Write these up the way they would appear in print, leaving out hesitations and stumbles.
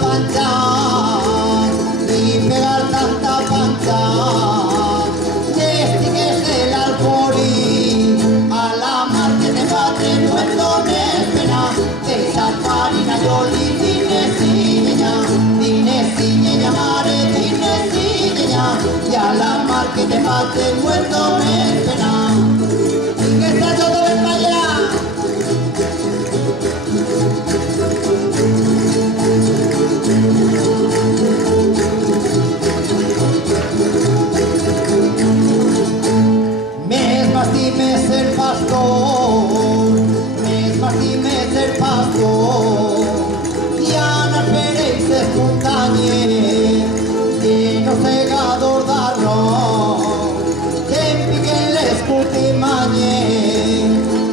pancha y pegar tanta pancha. Desde que es del alcoholí a la mar que te bate muerto de pena. De esa farina yo dine siñeña mare, dine siñeña, y a la mar que te bate muerto de pena. Y que está todo ven para allá. Mes el pastor, mes el pastor, ya no esperéis espontañe, que no segador d'arròs, que em piquen les cutimañe,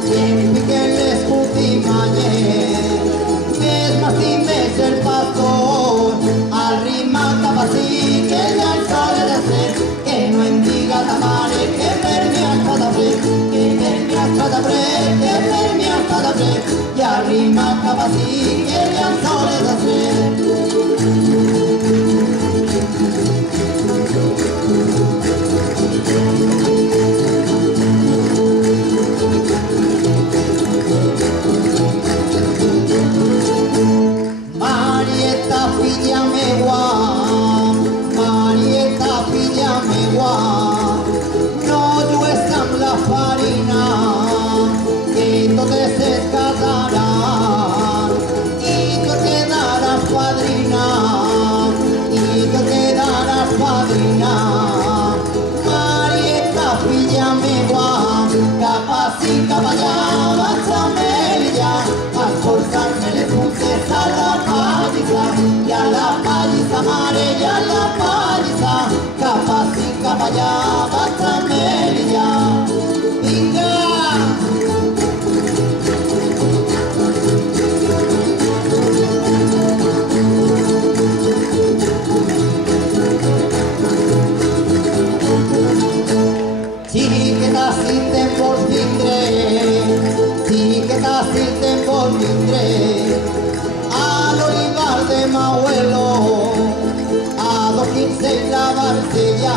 que em piquen les cutimañe. Mes el pastor, arrima cap així, que ja el sol he de ser, que no em diga la mare, que per mi ha estat a fred, que per mi ha estat a fred, que per mi ha estat a fred, i arrima cap així, que ja el sol he de ser. Marieta, filla meua, Marieta, filla meua, no jugues amb la farina, que totes es casaran, i tu quedaràs padrina, i tu quedaràs padrina. Marieta, filla meua, cap ací, cap allà, vaig a Melilla, a esforçar-me les puntes a la pallissa, i a la pallissa, mare, i a la pallissa, cap ací, cap allà, vaig a Melilla. Vinga! Xiqueta, si te'n vols vindre, xiqueta, si te'n vols vindre, a l'olivar de m'abuelo, a 215 la Barcella.